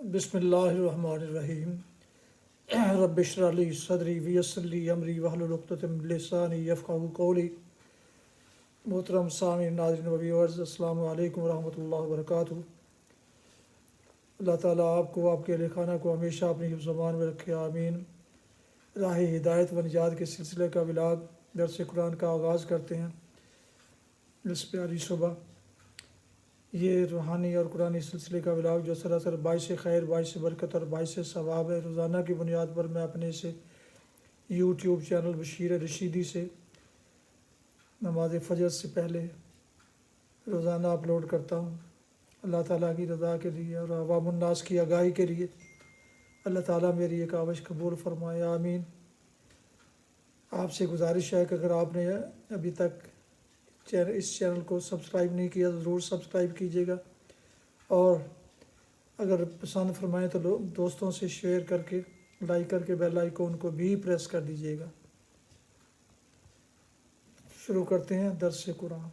بسم اللہ الرحمن الرحیم رب اشرح لی صدری ویسر لی امری واحلل عقدۃ من لسانی یفقہوا قولی۔ محترم سامعین، ناظرین و ویورز، السلام علیکم ورحمۃ اللہ وبرکاتہ۔ اللہ تعالیٰ آپ کو، آپ کے اہل خانہ کو ہمیشہ اپنی حفظ و امان میں رکھے، آمین۔ راہ ہدایت و نجات کے سلسلے کا ولاگ درس قرآن کا آغاز کرتے ہیں اس پیاری صبح۔ یہ روحانی اور قرآنی سلسلے کا ولاگ جو سراسر باعث خیر، باعث برکت اور باعث ثواب ہے، روزانہ کی بنیاد پر میں اپنے سے یوٹیوب چینل بشیر رشیدی سے نماز فجر سے پہلے روزانہ اپلوڈ کرتا ہوں، اللہ تعالیٰ کی رضا کے لیے اور عوام الناس کی آگاہی کے لیے۔ اللہ تعالیٰ میری یہ کاوش قبول فرمائے، آمین۔ آپ سے گزارش ہے کہ اگر آپ نے ابھی تک اس چینل کو سبسکرائب نہیں کیا تو ضرور سبسکرائب کیجیے گا، اور اگر پسند فرمائیں تو دوستوں سے شیئر کر کے، لائک کر کے بیل آئیکن کو بھی پریس کر دیجیے گا۔ شروع کرتے ہیں درس قرآن۔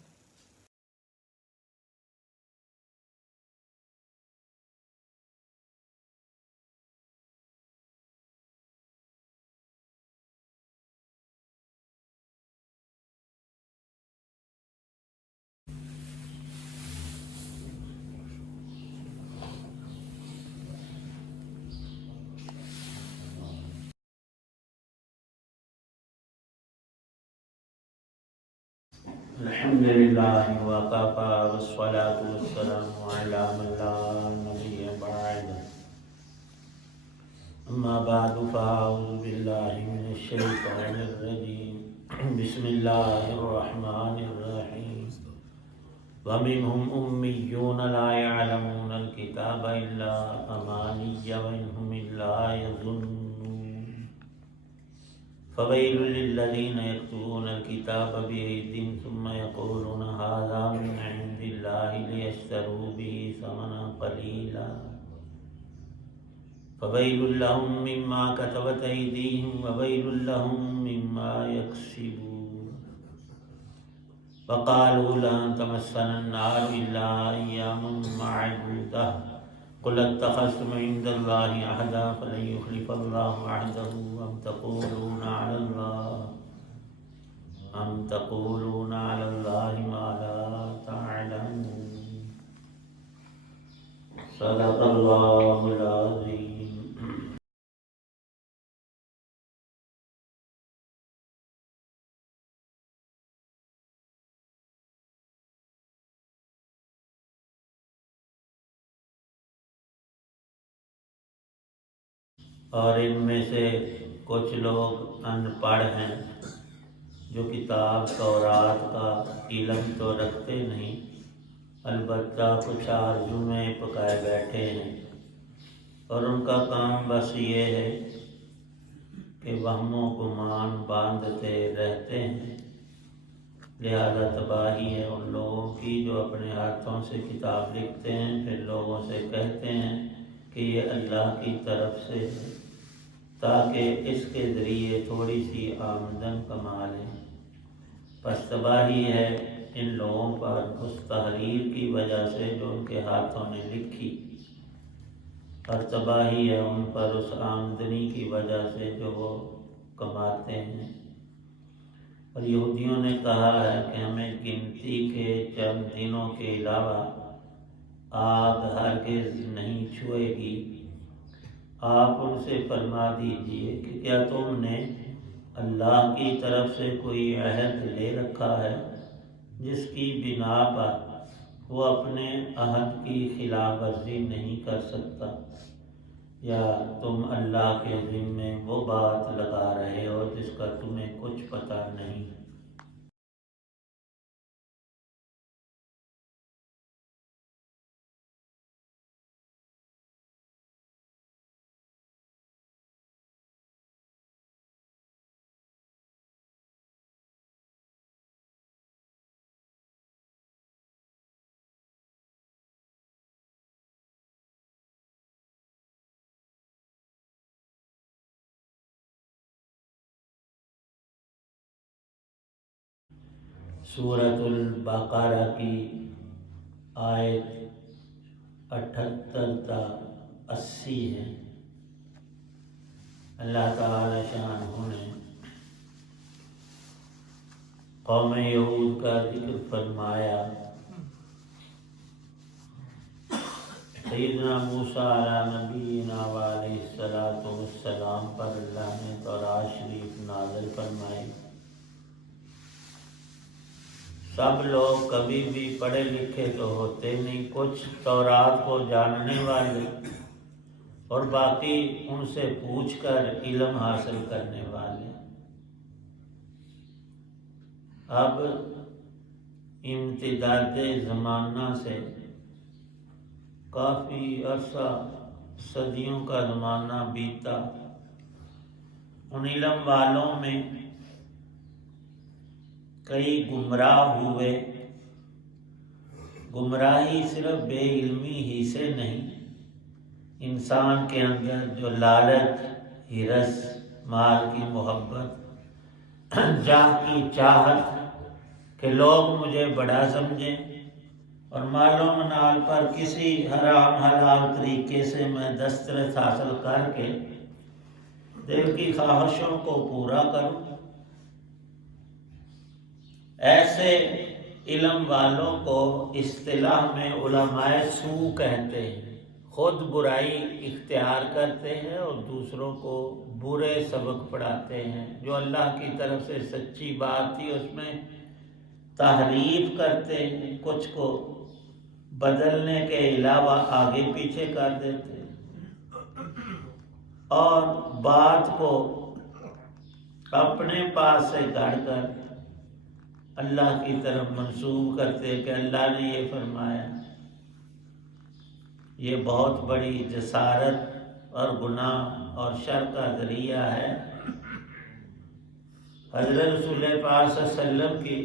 الحمد لله وكفى والصلاة والسلام على من لا نبي بعده. أما بعد فأعوذ بالله من الشيطان الرجيم. بسم الله الرحمن الرحيم. ومنهم أميون لا يعلمون الكتاب إلا أماني وإنهم إلا يظنون. فويل للذين يكتبون الكتاب بأيديهم ثم يقولون هذا من عند الله ليشتروا به ثمنا قليلا فويل لهم مما كتبت أيديهم وويل لهم مما يكسبون. وقالوا لن تمسنا النار إلا أياما معدودة قل اتخذتم عند الله عهدا فلن يخلف الله عهده أم تقولون على الله ما لا تعلمون. صدق الله العظيم. اور ان میں سے کچھ لوگ ان پڑھ ہیں جو کتاب تورات کا علم تو رکھتے نہیں، البتہ کچھ آرزویں پکائے بیٹھے ہیں، اور ان کا کام بس یہ ہے کہ وہم و گمان باندھتے رہتے ہیں۔ لہذا تباہی ہے ان لوگوں کی جو اپنے ہاتھوں سے کتاب لکھتے ہیں، پھر لوگوں سے کہتے ہیں کہ یہ اللہ کی طرف سے ہے تاکہ اس کے ذریعے تھوڑی سی آمدن کما لیں۔ پس تباہی ہے ان لوگوں پر اس تحریر کی وجہ سے جو ان کے ہاتھوں نے لکھی، اور تباہی ہے ان پر اس آمدنی کی وجہ سے جو وہ کماتے ہیں۔ اور یہودیوں نے کہا ہے کہ ہمیں گنتی کے چند دنوں کے علاوہ آگ ہرگز نہیں چھوئے گی۔ آپ ان سے فرما دیجئے کہ کیا تم نے اللہ کی طرف سے کوئی عہد لے رکھا ہے جس کی بنا پر وہ اپنے عہد کی خلاف ورزی نہیں کر سکتا، یا تم اللہ کے ذمے وہ بات لگا رہے ہو جس کا تمہیں کچھ پتہ نہیں؟ سورۃ البقرہ کی آیت 78 تا 80 ہیں۔ اللہ تعالی شانہ نے قوم یہود کا ذکر فرمایا۔ سیدنا موسیٰ علیہ نبینا علیہ الصلوۃ والسلام پر اللہ نے تورات شریف نازل فرمائی۔ سب لوگ کبھی بھی پڑھے لکھے تو ہوتے نہیں، کچھ تورات کو جاننے والے اور باقی ان سے پوچھ کر علم حاصل کرنے والے۔ اب امتداد زمانہ سے کافی عرصہ، صدیوں کا زمانہ بیتا، ان علم والوں میں کئی گمراہ ہوئے۔ گمراہی صرف بے علمی ہی سے نہیں، انسان کے اندر جو لالچ، ہرس، مال کی محبت، جاہ کی چاہت کہ لوگ مجھے بڑا سمجھیں اور مال و منال پر کسی حرام حلال طریقے سے میں دسترس حاصل کر کے دل کی خواہشوں کو پورا کروں، ایسے علم والوں کو اصطلاح میں علماء سوء کہتے ہیں۔ خود برائی اختیار کرتے ہیں اور دوسروں کو برے سبق پڑھاتے ہیں۔ جو اللہ کی طرف سے سچی بات تھی اس میں تحریف کرتے ہیں، کچھ کو بدلنے کے علاوہ آگے پیچھے کر دیتے ہیں اور بات کو اپنے پاس سے گڑ کر اللہ کی طرف منسوب کرتے کہ اللہ نے یہ فرمایا۔ یہ بہت بڑی جسارت اور گناہ اور شر کا ذریعہ ہے۔ حضرت رسول پاک صلی اللہ علیہ وسلم کی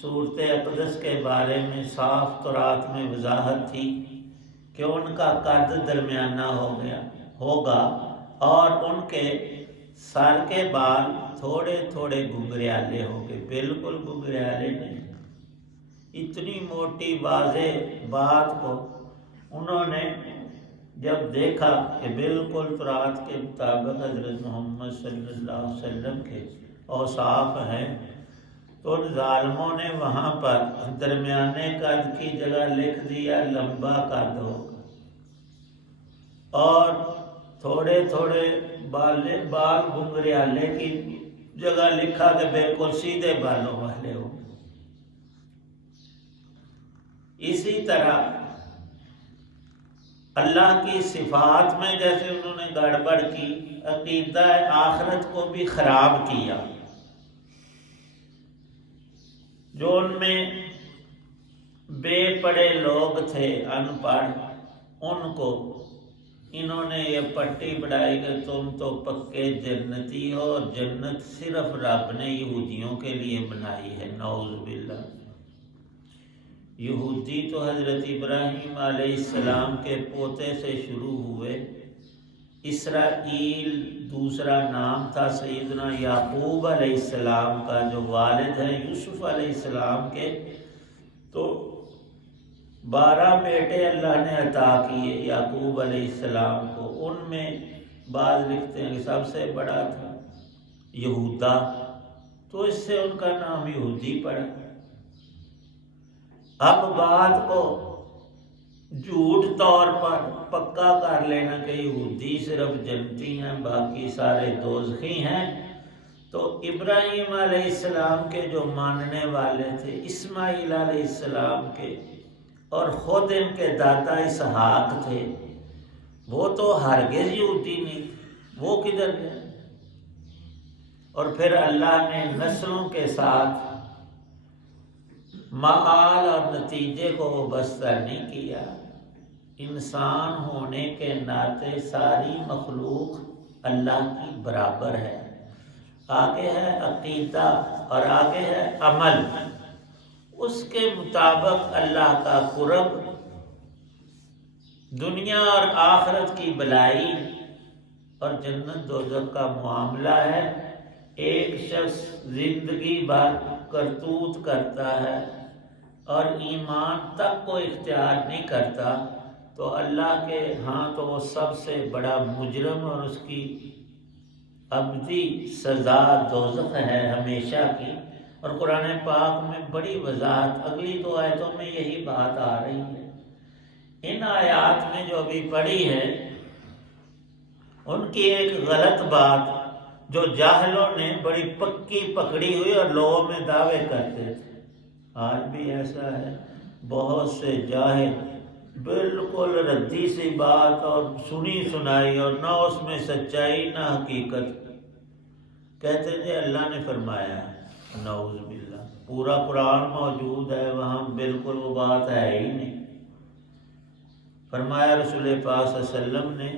صورت اقدس کے بارے میں صاف تورات میں وضاحت تھی کہ ان کا قد درمیانہ ہوگا اور ان کے سر کے بال تھوڑے تھوڑے گھنگریالے ہوں گے، بالکل گھنگریالے نہیں۔ اتنی موٹی واضح بات کو انہوں نے جب دیکھا کہ بالکل تورات کے مطابق حضرت محمد صلی اللہ علیہ وسلم کے اوصاف ہیں، تو ان ظالموں نے وہاں پر درمیانے قد کی جگہ لکھ دیا لمبا قد ہوگا اور تھوڑے تھوڑے بال گھنگریالے کی جگہ لکھا کہ بالکل سیدھے بالوں والے ہوں۔ اسی طرح اللہ کی صفات میں جیسے انہوں نے گڑبڑ کی، عقیدہ آخرت کو بھی خراب کیا۔ جو ان میں بے پڑھے لوگ تھے، ان پڑھ، ان کو انہوں نے یہ پٹی بڑھائی کہ تم تو پکے جنتی ہو اور جنت صرف رب نے یہودیوں کے لیے بنائی ہے، نعوذ باللہ۔ یہودی تو حضرت ابراہیم علیہ السلام کے پوتے سے شروع ہوئے۔ اسرائیل دوسرا نام تھا سیدنا یعقوب علیہ السلام کا، جو والد ہیں یوسف علیہ السلام کے۔ تو 12 بیٹے اللہ نے عطا کیے یعقوب علیہ السلام کو، ان میں بعض لکھتے ہیں کہ سب سے بڑا تھا یہودا، تو اس سے ان کا نام یہودی پڑا۔ اب بات کو جھوٹ طور پر پکا کر لینا کہ یہودی صرف جنتی ہیں باقی سارے دوزخی ہیں، تو ابراہیم علیہ السلام کے جو ماننے والے تھے، اسماعیل علیہ السلام کے، اور خود ان کے دادا اسحاق تھے، وہ تو ہرگز یہودی نہیں، وہ کدھر گئے؟ اور پھر اللہ نے نسلوں کے ساتھ معال اور نتیجے کو وابستہ نہیں کیا۔ انسان ہونے کے ناطے ساری مخلوق اللہ کی برابر ہے۔ آگے ہے عقیدہ اور آگے ہے عمل، اس کے مطابق اللہ کا قرب، دنیا اور آخرت کی بلائی اور جنت دوزخ کا معاملہ ہے۔ ایک شخص زندگی بھر کرتوت کرتا ہے اور ایمان تک کو اختیار نہیں کرتا، تو تو اللہ کے ہاں تو وہ سب سے بڑا مجرم اور اس کی ابدی سزا دوزخ ہے ہمیشہ کی۔ اور قرآن پاک میں بڑی وضاحت اگلی 2 آیتوں میں یہی بات آ رہی ہے۔ ان آیات میں جو ابھی پڑھی ہے ان کی ایک غلط بات جو جاہلوں نے بڑی پکی پکڑی ہوئی اور لوگوں میں دعوے کرتے تھے، آج بھی ایسا ہے، بہت سے جاہل بالکل ردی سی بات اور سنی سنائی اور نہ اس میں سچائی نہ حقیقت کہتے تھے اللہ نے فرمایا ہے، نعوذ باللہ۔ پورا قرآن موجود ہے وہاں، بالکل وہ بات ہے ہی نہیں۔ فرمایا رسول پاک صلی اللہ علیہ وسلم نے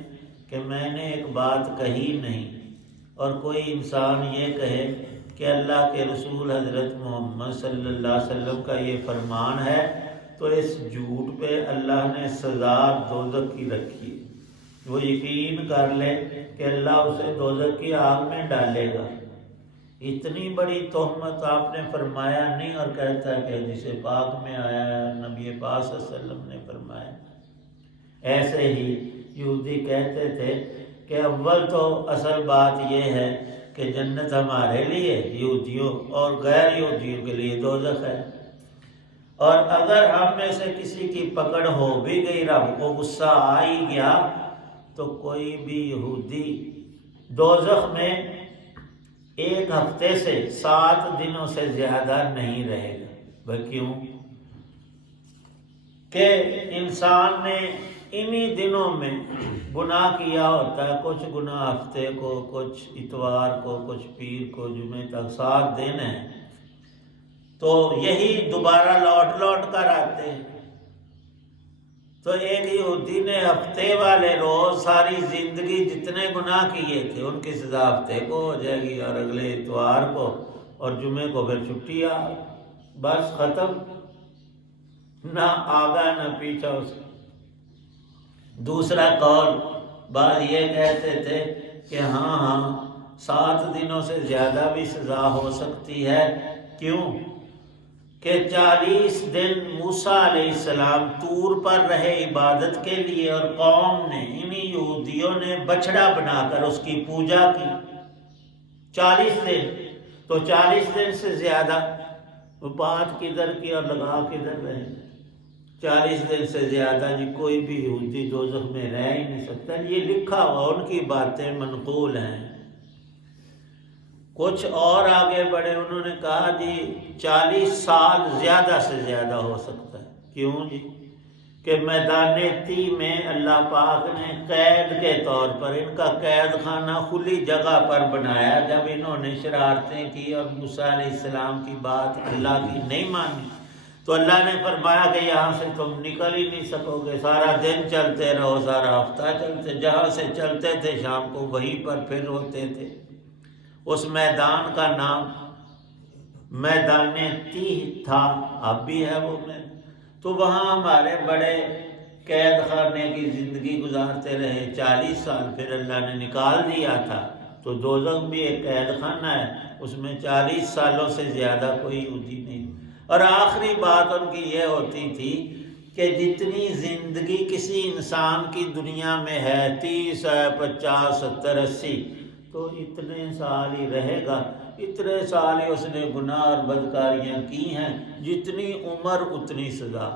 کہ میں نے ایک بات کہی نہیں، اور کوئی انسان یہ کہے کہ اللہ کے رسول حضرت محمد صلی اللہ علیہ وسلم کا یہ فرمان ہے تو اس جھوٹ پہ اللہ نے سزا دوزخ کی رکھی ہے۔ وہ یقین کر لے کہ اللہ اسے دوزخ کی آگ میں ڈالے گا۔ اتنی بڑی تہمت آپ نے فرمایا نہیں، اور کہتا ہے کہ حدیث پاک میں آیا ہے، نبی پاک صلی اللہ علیہ وسلم نے فرمایا۔ ایسے ہی یہودی کہتے تھے کہ اول تو اصل بات یہ ہے کہ جنت ہمارے لیے یہودیوں اور غیر یہودیوں کے لیے دوزخ ہے، اور اگر ہم میں سے کسی کی پکڑ ہو بھی گئی، رب کو غصہ آ ہی گیا، تو کوئی بھی یہودی دوزخ میں 1 ہفتے سے 7 دنوں سے زیادہ نہیں رہے گا۔ وہ کیوں؟ کہ انسان نے انہی دنوں میں گناہ کیا ہوتا ہے، کچھ گناہ ہفتے کو، کچھ اتوار کو، کچھ پیر کو، جمعے تک 7 دن ہیں، تو یہی دوبارہ لوٹ کر آتے ہیں۔ تو ایک یہودی نے ہفتے والے روز ساری زندگی جتنے گناہ کیے تھے ان کی سزا ہفتے کو ہو جائے گی، اور اگلے اتوار کو اور جمعے کو پھر چھٹی آ، بس ختم، نہ آگا نہ پیچھا اس۔ دوسرا قول بعض یہ کہتے تھے کہ ہاں 7 دنوں سے زیادہ بھی سزا ہو سکتی ہے۔ کیوں؟ کہ 40 دن موسیٰ علیہ السلام طور پر رہے عبادت کے لیے، اور قوم نے، انہی یہودیوں نے بچڑا بنا کر اس کی پوجا کی 40 دن، تو 40 دن سے زیادہ وہ بات کدھر کی اور لگا کدھر رہے؟ 40 دن سے زیادہ جی کوئی بھی یہودی دوزخ میں رہ ہی نہیں سکتا۔ یہ لکھا ہوا، ان کی باتیں منقول ہیں۔ کچھ اور آگے بڑھے، انہوں نے کہا جی 40 سال زیادہ سے زیادہ ہو سکتا ہے۔ کیوں جی؟ کہ میدان تی میں اللہ پاک نے قید کے طور پر ان کا قید خانہ کھلی جگہ پر بنایا، جب انہوں نے شرارتیں کی اور موسیٰ علیہ السلام کی بات اللہ کی نہیں مانی، تو اللہ نے فرمایا کہ یہاں سے تم نکل ہی نہیں سکو گے، سارا دن چلتے رہو، سارا ہفتہ چلتے، جہاں سے چلتے تھے شام کو وہیں پر پھر ہوتے تھے۔ اس میدان کا نام میدان تی تھا، اب بھی ہے وہ میں، تو وہاں ہمارے بڑے قید خانے کی زندگی گزارتے رہے 40 سال، پھر اللہ نے نکال دیا تھا۔ تو دوزخ بھی ایک قید خانہ ہے، اس میں 40 سالوں سے زیادہ کوئی یہودی نہیں۔ اور آخری بات ان کی یہ ہوتی تھی کہ جتنی زندگی کسی انسان کی دنیا میں ہے، 30 ہے، 50، 70، 80، تو اتنے سال ہی رہے گا، اتنے سال ہی اس نے گناہ اور بدکاریاں کی ہیں، جتنی عمر اتنی سزا۔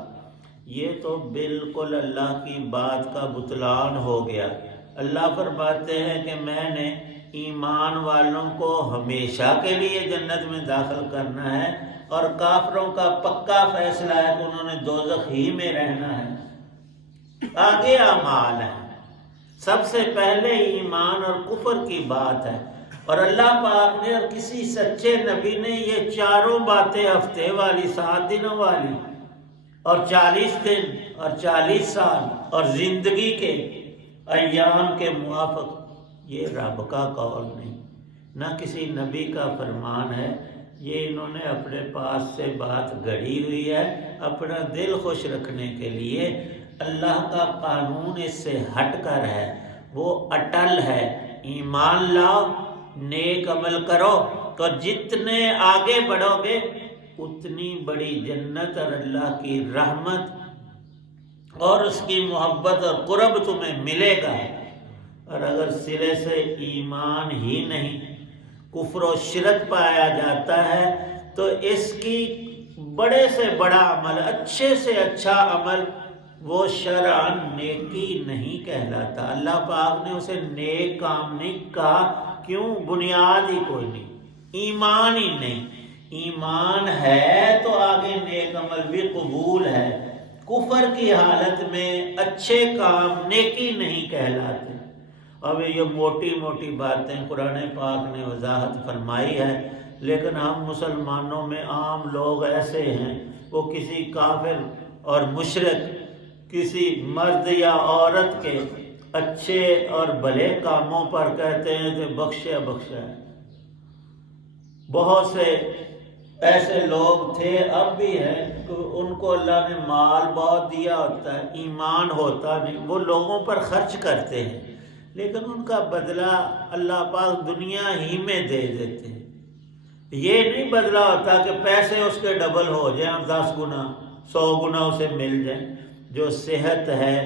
یہ تو بالکل اللہ کی بات کا بطلان ہو گیا۔ اللہ فرماتے ہیں کہ میں نے ایمان والوں کو ہمیشہ کے لیے جنت میں داخل کرنا ہے، اور کافروں کا پکا فیصلہ ہے کہ انہوں نے دوزخ ہی میں رہنا ہے۔ آگے اعمال ہیں، سب سے پہلے ایمان اور کفر کی بات ہے، اور اللہ پاک نے اور کسی سچے نبی نے یہ چاروں باتیں، ہفتے والی، 7 دنوں والی، اور 40 دن اور 40 سال اور زندگی کے ایام کے موافق، یہ رب کا قول نہیں، نہ کسی نبی کا فرمان ہے، یہ انہوں نے اپنے پاس سے بات گھڑی ہوئی ہے اپنا دل خوش رکھنے کے لیے۔ اللہ کا قانون اس سے ہٹ کر ہے، وہ اٹل ہے۔ ایمان لاؤ، نیک عمل کرو، تو جتنے آگے بڑھو گے اتنی بڑی جنت اور اللہ کی رحمت اور اس کی محبت اور قرب تمہیں ملے گا۔ اور اگر سرے سے ایمان ہی نہیں، کفر و شرک پایا جاتا ہے، تو اس کی بڑے سے بڑا عمل، اچھے سے اچھا عمل، وہ شرعاً نیکی نہیں کہلاتا۔ اللہ پاک نے اسے نیک کام نہیں کہا، کیوں؟ بنیاد ہی کوئی نہیں، ایمان ہی نہیں۔ ایمان ہے تو آگے نیک عمل بھی قبول ہے۔ کفر کی حالت میں اچھے کام نیکی نہیں کہلاتے۔ اب یہ موٹی موٹی باتیں قرآن پاک نے وضاحت فرمائی ہے، لیکن ہم مسلمانوں میں عام لوگ ایسے ہیں، وہ کسی کافر اور مشرک، کسی مرد یا عورت کے اچھے اور بھلے کاموں پر کہتے ہیں کہ بخشے بخشا ہے۔ بہت سے ایسے لوگ تھے، اب بھی ہیں، ان کو اللہ نے مال بہت دیا ہوتا ہے، ایمان ہوتا نہیں، وہ لوگوں پر خرچ کرتے ہیں، لیکن ان کا بدلہ اللہ پاک دنیا ہی میں دے دیتے ہیں۔ یہ نہیں بدلہ ہوتا کہ پیسے اس کے ڈبل ہو جائیں، 10 گنا 100 گنا اسے مل جائیں۔ جو صحت ہے،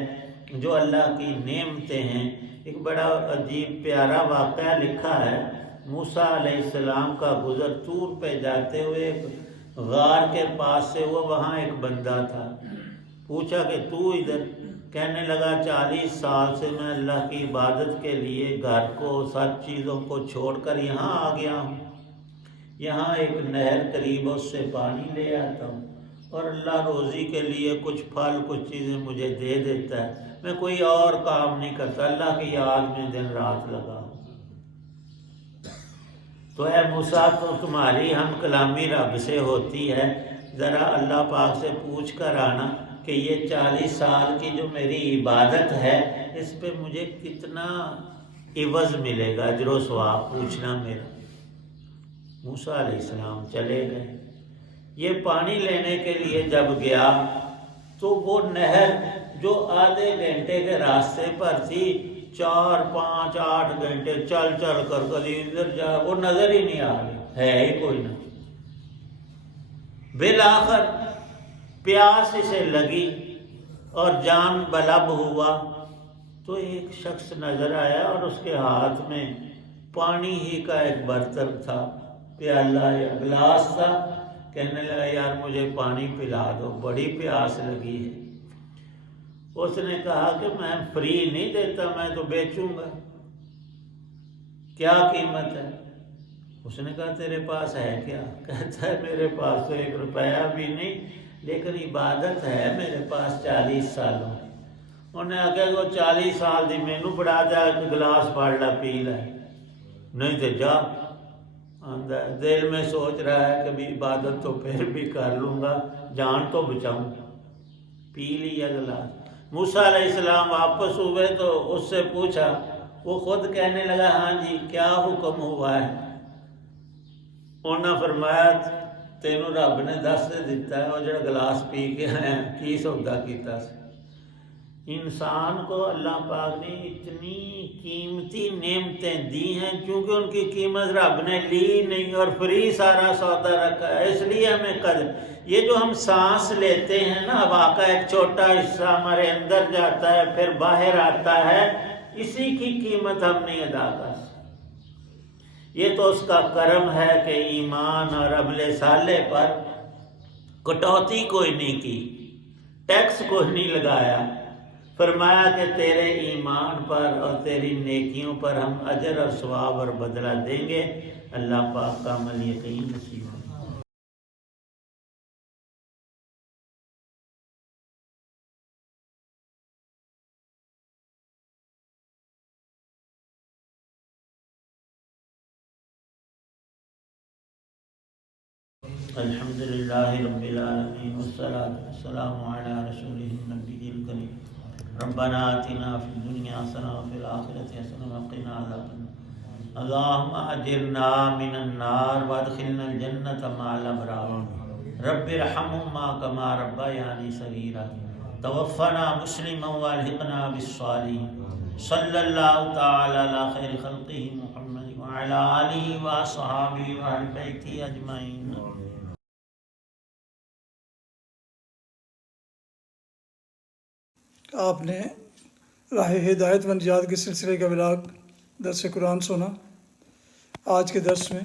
جو اللہ کی نعمتیں ہیں۔ ایک بڑا عجیب پیارا واقعہ لکھا ہے، موسیٰ علیہ السلام کا گزر، طور پہ جاتے ہوئے ایک غار کے پاس سے ہوا، وہاں ایک بندہ تھا، پوچھا کہ تو ادھر؟ کہنے لگا 40 سال سے میں اللہ کی عبادت کے لیے گھر کو، سب چیزوں کو چھوڑ کر یہاں آ گیا ہوں، یہاں ایک نہر قریب، اس سے پانی لے آتا ہوں، اور اللہ روزی کے لیے کچھ پھل، کچھ چیزیں مجھے دے دیتا ہے، میں کوئی اور کام نہیں کرتا، اللہ کی یاد میں دن رات لگا ہوں۔ تو اے موسیٰ، تو تمہاری ہم کلامی رب سے ہوتی ہے، ذرا اللہ پاک سے پوچھ کر آنا کہ یہ 40 سال کی جو میری عبادت ہے، اس پہ مجھے کتنا عوض ملے گا، اجر و ثواب پوچھنا میرا۔ موسیٰ علیہ السلام چلے گئے۔ یہ پانی لینے کے لیے جب گیا تو وہ نہر جو آدھے گھنٹے کے راستے پر تھی، 4 5 8 گھنٹے چل چل کر کبھی ادھر جا، وہ نظر ہی نہیں آ رہی، ہے ہی کوئی نہ۔ بالآخر پیاس اسے لگی اور جان بلب ہوا، تو ایک شخص نظر آیا اور اس کے ہاتھ میں پانی ہی کا ایک برتن تھا، پیالہ یا گلاس تھا۔ کہنے لگا یار مجھے پانی پلا دو، بڑی پیاس لگی ہے۔ اس نے کہا کہ میں فری نہیں دیتا، میں تو بیچوں گا، کیا قیمت ہے؟ اس نے کہا تیرے پاس ہے کیا؟ کہتا ہے میرے پاس تو 1 روپیہ بھی نہیں، لیکن عبادت ہے میرے پاس 40 سالوں کی۔ انہیں آگے وہ 40 سال دی مینو پڑا جائے کہ گلاس پھاڑ لا پی لے، نہیں تو جا۔ دل میں سوچ رہا ہے کہ بھی عبادت تو پھر بھی کر لوں گا، جان تو بچاؤں گا، پی لیا گلاس۔ موسیٰ علیہ السلام واپس ہوئے تو اس سے پوچھا، وہ خود کہنے لگا ہاں جی کیا حکم ہوا ہے؟ انہوں نے فرمایا تینوں رب نے دس دے دیتا ہے، اور جڑا گلاس پی کے آیا کی سودا کیتا سے۔ انسان کو اللہ پاک نے اتنی قیمتی نعمتیں دی ہیں، کیونکہ ان کی قیمت رب نے لی نہیں اور فری سارا سودا رکھا ہے، اس لیے ہمیں قدر۔ یہ جو ہم سانس لیتے ہیں نا، ہوا کا ایک چھوٹا حصہ ہمارے اندر جاتا ہے پھر باہر آتا ہے، اسی کی قیمت ہم نہیں ادا کر سکتے۔ یہ تو اس کا کرم ہے کہ ایمان اور عمل صالح پر کٹوتی کوئی نہیں کی، ٹیکس کوئی نہیں لگایا۔ فرمایا کہ تیرے ایمان پر اور تیری نیکیوں پر ہم اجر اور ثواب اور بدلہ دیں گے۔ اللہ پاک کا عمل یقین نصیب ہو۔ الحمدللہ رب العالمین والصلاة والسلام علی رسولہ النبی الکریم۔ ربنا آتنا فی الدنیا حسنہ وفی الآخرۃ حسنہ وقنا عذاب النار۔ اللہم اجرنا من النار وادخلنا الجنۃ مع الابرار۔ رب ارحمہما کما ربیانی صغیرا۔ توفنا مسلما والحقنا بالصالحین۔ صلی اللہ تعالی علی خیر خلقہ محمد وعلی آلہ واصحابہ واہل بیتہ اجمعین۔ آپ نے راہ ہدایت و نجات کے سلسلے کا ولاگ درس قرآن سنا۔ آج کے درس میں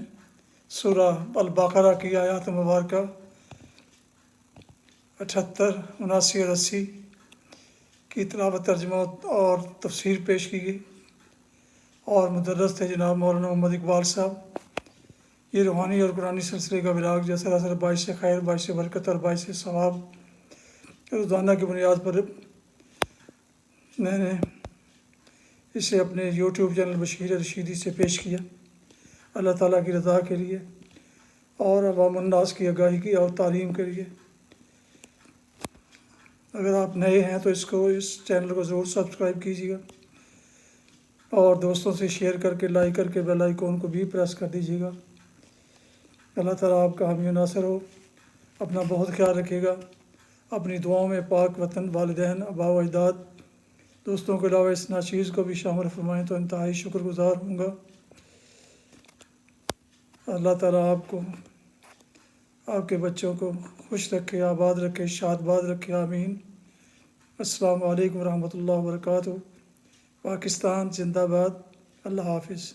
سورہ البقرہ کی آیات مبارکہ 78، 79 اور 80 کی تلاوت، ترجمہ اور تفسیر پیش کی گئی، اور مدرس تھے جناب مولانا محمد اقبال صاحب۔ یہ روحانی اور قرآنی سلسلے کا ولاگ جو سراسر باعث خیر، باعث برکت اور باعث ثواب روزانہ کی بنیاد پر میں نے اسے اپنے یوٹیوب چینل بشیر رشیدی سے پیش کیا، اللہ تعالیٰ کی رضا کے لیے اور عوام الناس کی آگاہی کی اور تعلیم کے لیے۔ اگر آپ نئے ہیں تو اس چینل کو ضرور سبسکرائب کیجیے گا، اور دوستوں سے شیئر کر کے، لائک کر کے بیل آئیکن کو بھی پریس کر دیجیے گا۔ اللہ تعالیٰ آپ کا حامی و ناصر ہو۔ اپنا بہت خیال رکھیے گا۔ اپنی دعاؤں میں پاک وطن، والدین، آباء و اجداد، دوستوں کے علاوہ اس ناچیز کو بھی شامل فرمائیں تو انتہائی شکر گزار ہوں گا۔ اللہ تعالیٰ آپ کو، آپ کے بچوں کو خوش رکھے، آباد رکھے، شاد باد رکھے، آمین۔ السلام علیکم ورحمۃ اللہ وبرکاتہ۔ پاکستان زندہ باد۔ اللہ حافظ۔